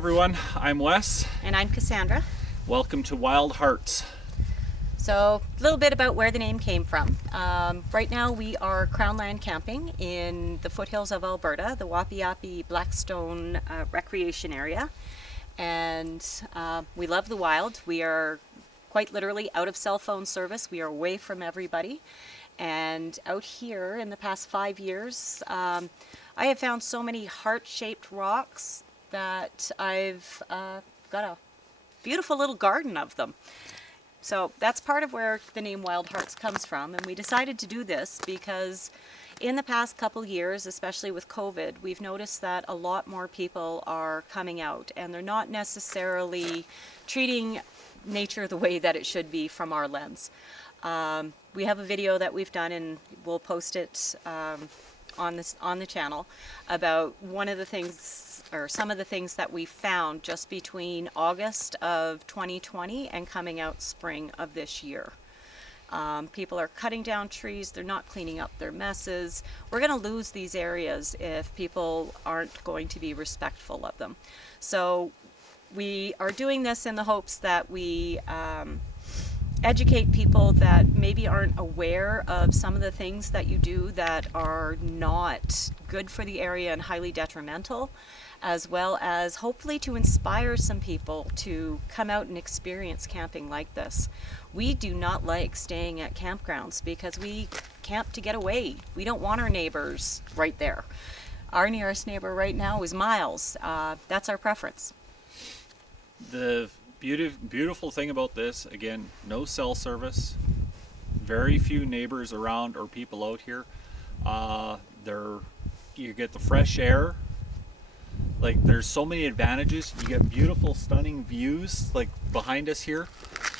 everyone, I'm Wes. And I'm Cassandra. Welcome to Wild Hearts. So a little bit about where the name came from. Right now we are crownland camping in the foothills of Alberta, the Wapiabi Blackstone recreation area. And we love the wild. We are quite literally out of cell phone service. We are away from everybody. And out here in the past 5 years, I have found so many heart-shaped rocks that I've got a beautiful little garden of them. So that's part of where the name Wild Hearts comes from, and we decided to do this because in the past couple years, especially with COVID, we've noticed that a lot more people are coming out and they're not necessarily treating nature the way that it should be from our lens. We have a video that we've done, and we'll post it on the channel, about one of the things, or some of the things that we found just between August of 2020 and coming out spring of this year. People are cutting down trees, they're not cleaning up their messes. We're going to lose these areas if people aren't going to be respectful of them. So we are doing this in the hopes that we educate people that maybe aren't aware of some of the things that you do that are not good for the area and highly detrimental, as well as hopefully to inspire some people to come out and experience camping like this. We do not like staying at campgrounds because we camp to get away. We don't want our neighbors right there. Our nearest neighbor right now is miles. That's our preference. The beautiful thing about this, again, no cell service, very few neighbors around or people out here. You get the fresh air. Like, there's so many advantages. You get beautiful, stunning views like behind us here.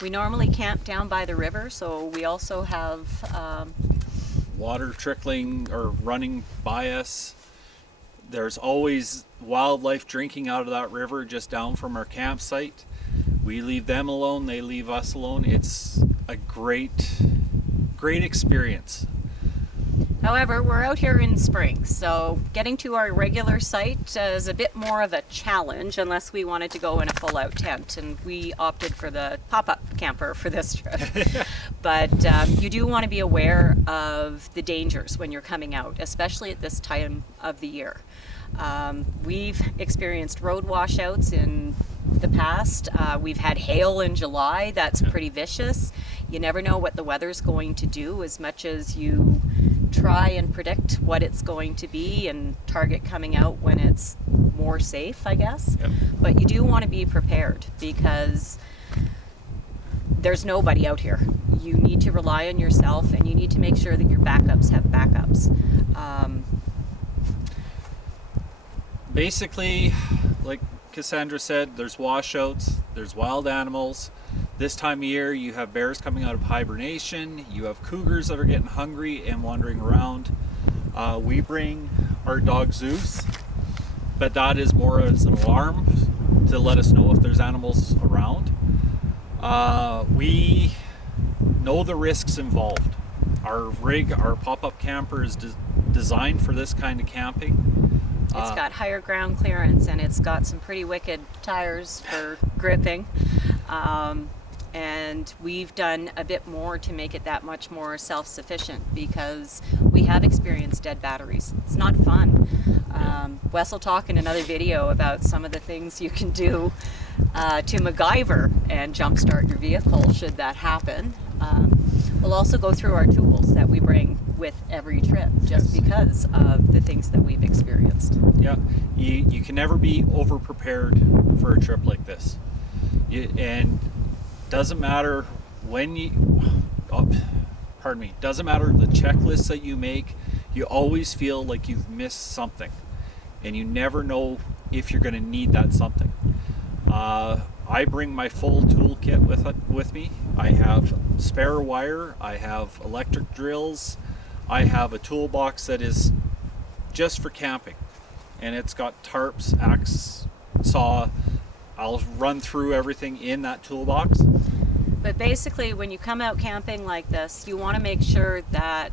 We normally camp down by the river, so we also have water trickling or running by us. There's always wildlife drinking out of that river just down from our campsite. We leave them alone, they leave us alone. It's a great experience. However, we're out here in spring, so getting to our regular site is a bit more of a challenge unless we wanted to go in a full-out tent, and we opted for the pop-up camper for this trip. But you do want to be aware of the dangers when you're coming out, especially at this time of the year. We've experienced road washouts in the past. We've had hail in July. That's pretty vicious. You never know what the weather's going to do, as much as you try and predict what it's going to be and target coming out when it's more safe, I guess. Yep. But you do want to be prepared because there's nobody out here. You need to rely on yourself, and you need to make sure that your backups have backups. Basically, like Cassandra said, there's washouts, there's wild animals. This time of year you have bears coming out of hibernation, you have cougars that are getting hungry and wandering around. We bring our dog Zeus, but that is more as an alarm to let us know if there's animals around. We know the risks involved. Our rig, our pop-up camper is designed for this kind of camping. It's got higher ground clearance, and it's got some pretty wicked tires for gripping. And we've done a bit more to make it that much more self-sufficient because we have experienced dead batteries. It's not fun. Wes will talk in another video about some of the things you can do to MacGyver and jumpstart your vehicle should that happen. We'll also go through our tools that we bring with every trip, just because of the things that we've experienced. Yeah, you can never be over prepared for a trip like this. And doesn't matter doesn't matter the checklists that you make, you always feel like you've missed something, and you never know if you're going to need that something. I bring my full toolkit with me. I have spare wire, I have electric drills, I have a toolbox that is just for camping, and it's got tarps, axe, saw. I'll run through everything in that toolbox. But basically, when you come out camping like this, you want to make sure that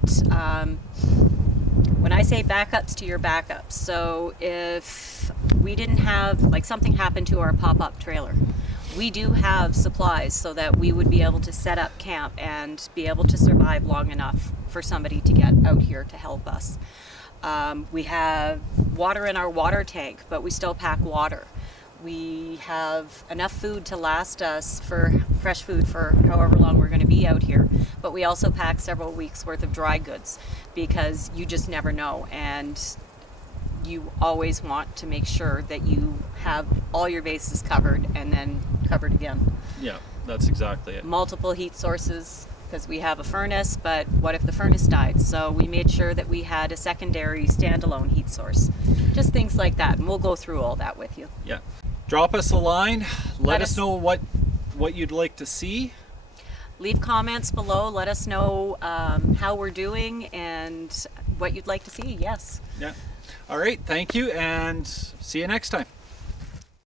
When I say backups to your backups, so if we didn't have, like something happened to our pop-up trailer, we do have supplies so that we would be able to set up camp and be able to survive long enough for somebody to get out here to help us. We have water in our water tank, but we still pack water. We have enough food to last us, for fresh food for however long we're going to be out here, but we also pack several weeks worth of dry goods because you just never know, and you always want to make sure that you have all your bases covered and then covered again. Yeah, that's exactly it. Multiple heat sources, because we have a furnace, but what if the furnace died? So we made sure that we had a secondary standalone heat source. Just things like that, and we'll go through all that with you. Yeah. Drop us a line. Let us know what you'd like to see. Leave comments below. Let us know how we're doing and what you'd like to see. Yes. Yeah. All right. Thank you, and see you next time.